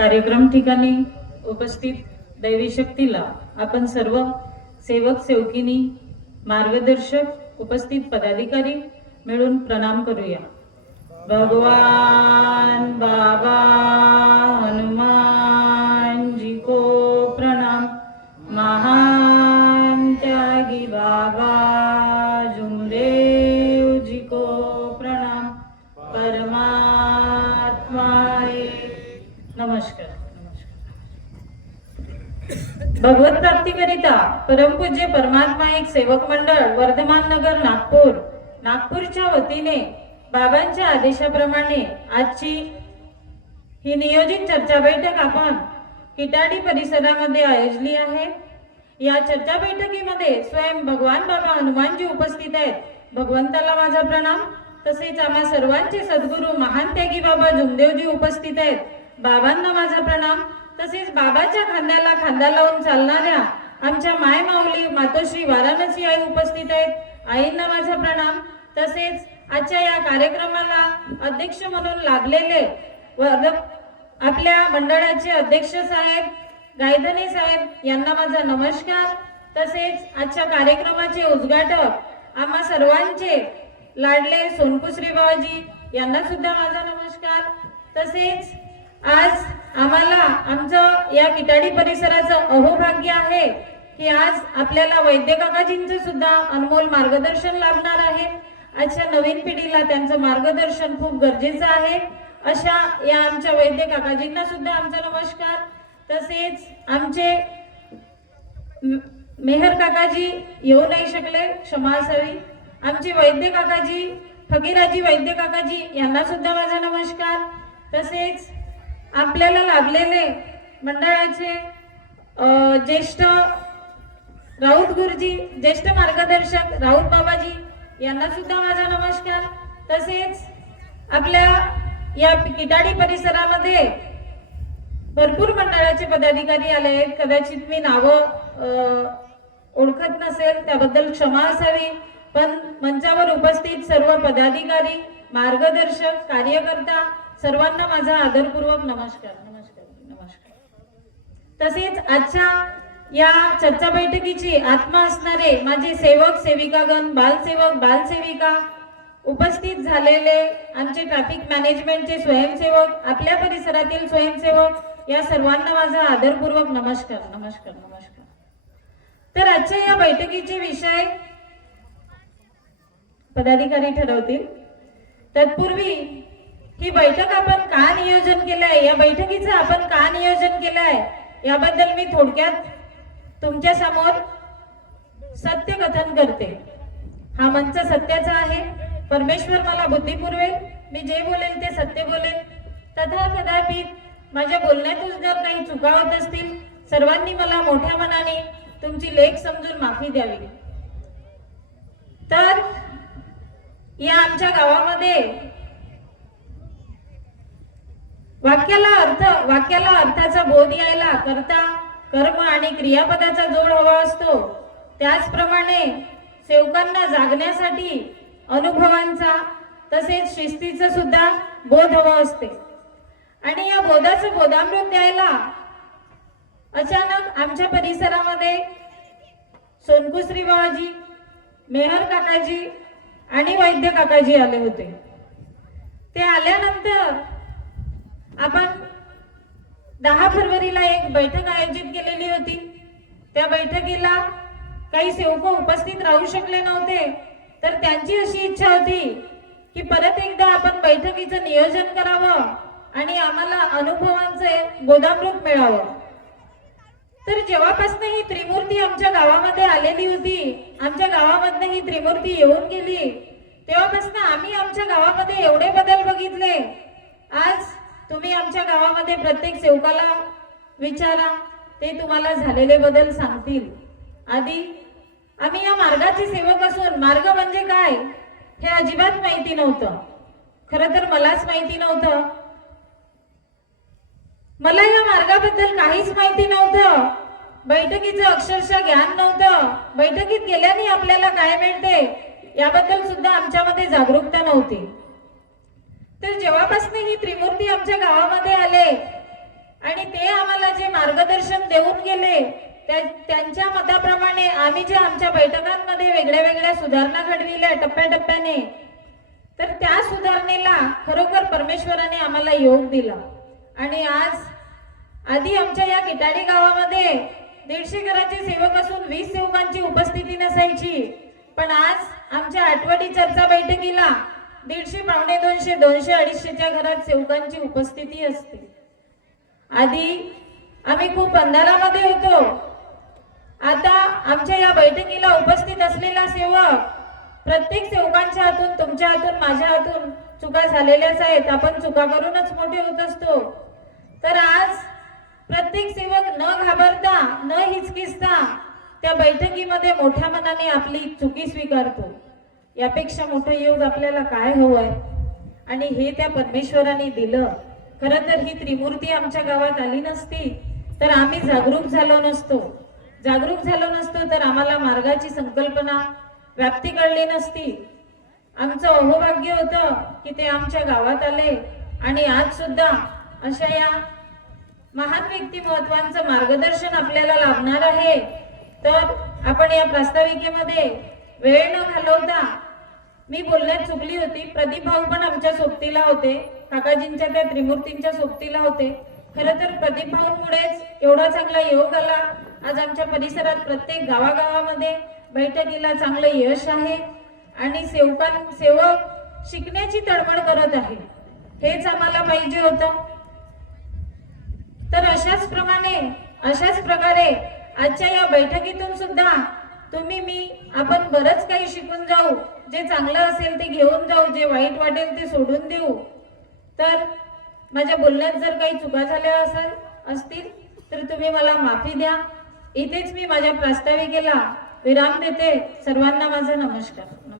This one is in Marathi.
कार्यक्रम ठिकाणी उपस्थित दैवी शक्तीला आपण सर्व सेवक सेवकिनी मार्गदर्शक उपस्थित पदाधिकारी मिळून प्रणाम करूया। भगवान बाबा हनुमान जी को प्रणाम। महान त्यागी बाबा जुमदेव जी को प्रणाम। परमात्मा नमस्कार। भगवत प्राप्तीकरिता परमपूज्य परमात्मा एक सेवक मंडळ वर्धमान नगर नागपूरच्या वतीने बाबांच्या आदेशाप्रमाणे आजची ही नियोजित चर्चा बैठक आपण किटाडी परिसरामध्ये आयोजली आहे। या चर्चा बैठकीमध्ये स्वयं भगवान बाबा हनुमानजी उपस्थित आहेत। भगवंताला माझा प्रणाम। तसेच आम्हा सर्वांचे सद्गुरू महान त्यागी बाबा जुमदेवजी उपस्थित आहेत। बाबांना माझा प्रणाम। तसेच बाबाच्या खांद्याला खांदा लावून चालणाऱ्या आमच्या माय माऊली मातोश्री वाराणसी आई उपस्थित आहेत। आईंना माझा प्रणाम। तसेच आजच्या या कार्यक्रमाला अध्यक्ष म्हणून लाभलेले आपल्या मंडळाचे अध्यक्ष साहेब गायधनी साहेब यांना माझा नमस्कार। तसेच आजच्या कार्यक्रमाचे उद्घाटक आम्हा सर्वांचे लाडले सोनकुसरी बाबाजी यांना सुद्धा माझा नमस्कार। तसेच आज आम्हाला आमचं या किटाडी परिसराचं अहोभाग्य आहे की आज आपल्याला वैद्य काकाजींचं सुद्धा अनमोल मार्गदर्शन लाभणार आहे। आजच्या नवीन पिढीला त्यांचं मार्गदर्शन खूप गरजेचं आहे। अशा या आमच्या वैद्य काकाजींना सुद्धा आमचा नमस्कार। तसेच आमचे मेहर काकाजी येऊ नाही शकले, क्षमा असावी। आमचे वैद्य काकाजी फकीराजी वैद्य काकाजी यांना सुद्धा माझा नमस्कार। तसेच आपल्याला लाभलेले मंडळाचे ज्येष्ठ राऊत गुरुजी, ज्येष्ठ मार्गदर्शक राऊत बाबाजी यांना सुद्धा माझा नमस्कार। तसेच आपल्या या किटाडी परिसरामध्ये भरपूर मंडळाचे पदाधिकारी आले आहेत। कदाचित मी नावं ओळखत नसेल त्याबद्दल क्षमा असावी, पण मंचावर उपस्थित सर्व पदाधिकारी मार्गदर्शक कार्यकर्ता सर्वांना माझा आदरपूर्वक नमस्कार नमस्कार नमस्कार। तसेच आजच्या या चर्चा बैठकीची आत्मा असणारे माझे सेवक सेविकागण, बालसेवक बालसेविका, उपस्थित झालेले आमचे ट्रॅफिक मॅनेजमेंटचे स्वयंसेवक, आपल्या परिसरातील स्वयंसेवक या सर्वांना माझा आदरपूर्वक नमस्कार नमस्कार नमस्कार। तर आजच्या या बैठकीचे विषय पदाधिकारी ठरवतील। तत्पूर्वी ही बैठक आपण का नियोजन केलंय, या बैठकीचं आपण का नियोजन केलंय याबद्दल मी थोडक्यात तुमच्या समोर सत्य कथन करते। हा मंच सत्याचा आहे। परमेश्वर मला बुद्धी पुरवेल, मी जे बोलेल ते सत्य बोलेल। तथा कदापि माझ्या बोलण्यातून जर काही चुका होत असतील सर्वांनी मला मोठ्या मनाने तुमची लेख समजून माफी द्यावी। तर या आमच्या गावामध्ये वाक्याला अर्थाचा बोध यायला करता कर्म आणि क्रियापदाचा जोड हवा असतो। त्याचप्रमाणे सेवकांना जागण्यासाठी अनुभवांचा तसेच शिस्तीचा सुद्धा बोध हवा असते। आणि या बोधाचं बोधामृत द्यायला अचानक आमच्या परिसरामध्ये सोनकुसरी बाबाजी, मेहर काकाजी आणि वैद्य काकाजी आले होते। ते आल्यानंतर आपण 10 फरवरीला एक बैठक आयोजित केलेली होती। त्या बैठकीला काही सेवक उपस्थित राहू शकले नव्हते, तर त्यांची अशी इच्छा होती की परत एकदा आपण बैठकीचं नियोजन करावं आणि आम्हाला अनुभवांचे बोधामृत मिळावं। तर जेव्हापासून ही त्रिमूर्ती आमच्या गावामध्ये आलेली होती, आमच्या गावामधनं ही त्रिमूर्ती येऊन गेली, तेव्हापासून आम्ही आमच्या गावामध्ये एवढे बदल बघितले। आज तुम्ही आमच्या गावामध्ये प्रत्येक सेवकाला विचारा, ते तुम्हाला झालेले बदल सांगतील। आधी आम्ही या मार्गाचे सेवक असून मार्ग म्हणजे काय हे अजिबात माहिती नव्हतं। खरं तर मलाच माहिती नव्हतं। मला या मार्गाबद्दल काहीच माहिती नव्हतं। बैठकीचं अक्षरशः ज्ञान नव्हतं। बैठकीत गेल्याने आपल्याला काय मिळते याबद्दल सुद्धा आमच्यामध्ये जागरूकता नव्हती। तर जेव्हापासून ही त्रिमूर्ती आमच्या गावामध्ये आले आणि देऊन गेले त्यांच्या मताप्रमाणे आम्ही जे आमच्या बैठकांमध्ये वेगळ्या वेगळ्या सुधारणा घडविल्या टप्प्याटप्प्याने, तर त्या सुधारणेला खरोखर परमेश्वराने आम्हाला योग दिला. आणि आज आधी आमच्या या किटाडी गावामध्ये 150 घराचे सेवक असून 20 सेवकांची उपस्थिती नसायची, पण आज आमच्या आठवडी चर्चा बैठकीला 150, पावणे 200, 200, 250च्या घरात सेवकांची उपस्थिती असते. आधी आम्ही खूप अंधारामध्ये होतो. आता आमच्या या बैठकीला उपस्थित असलेला सेवक, प्रत्येक सेवकांच्या हातून, तुमच्या हातून, माझ्या हातून चुका झालेल्याच आहेत. आपण चुका करूनच मोठे होत असतो. तर आज प्रत्येक सेवक न घाबरता, न हिचकिसता त्या बैठकीमध्ये मोठ्या मनाने आपली चुकी स्वीकारतो. यापेक्षा मोठं योग आपल्याला काय हवंय? आणि हे त्या परमेश्वराने दिलं. खरं तर ही त्रिमूर्ती आमच्या गावात आली नसती तर आम्ही जागरूक झालो नसतो. तर आम्हाला मार्गाची संकल्पना, व्याप्ती कळली नसती. आमचं अहोभाग्य होतं की ते आमच्या गावात आले. आणि आज सुद्धा अशा या महान व्यक्तिमत्वांचं मार्गदर्शन आपल्याला लाभणार आहे. तर आपण या प्रास्ताविकेमध्ये वेळ न घालवता, मी बोलण्यात चुकली होती, प्रदीप भाऊ पण आमच्या सोबतीला होते, काकाजींच्या त्या त्रिमूर्तींच्या सोबतीला होते. खरं तर प्रदीप भाऊंमुळेच एवढा चांगला योग आला. आज आमच्या परिसरात प्रत्येक गावागावामध्ये बैठकीला चांगलं यश आहे आणि सेवक शिकण्याची तळमळ करत आहे. हेच आम्हाला पाहिजे होतं. तर अशाच प्रकारे आजच्या या बैठकीतून सुद्धा तुम्ही, मी, आपण बरंच काही शिकून जाऊ. जे चांगलं असेल ते घेऊन जाऊ, जे वाईट वाटेल ते सोडून देऊ. तर माझ्या बोलण्यात जर काही चुका झाल्या असतील तर तुम्ही मला माफी द्या. इथेच मी माझ्या प्रास्ताविकेला विराम देते. सर्वांना माझा नमस्कार.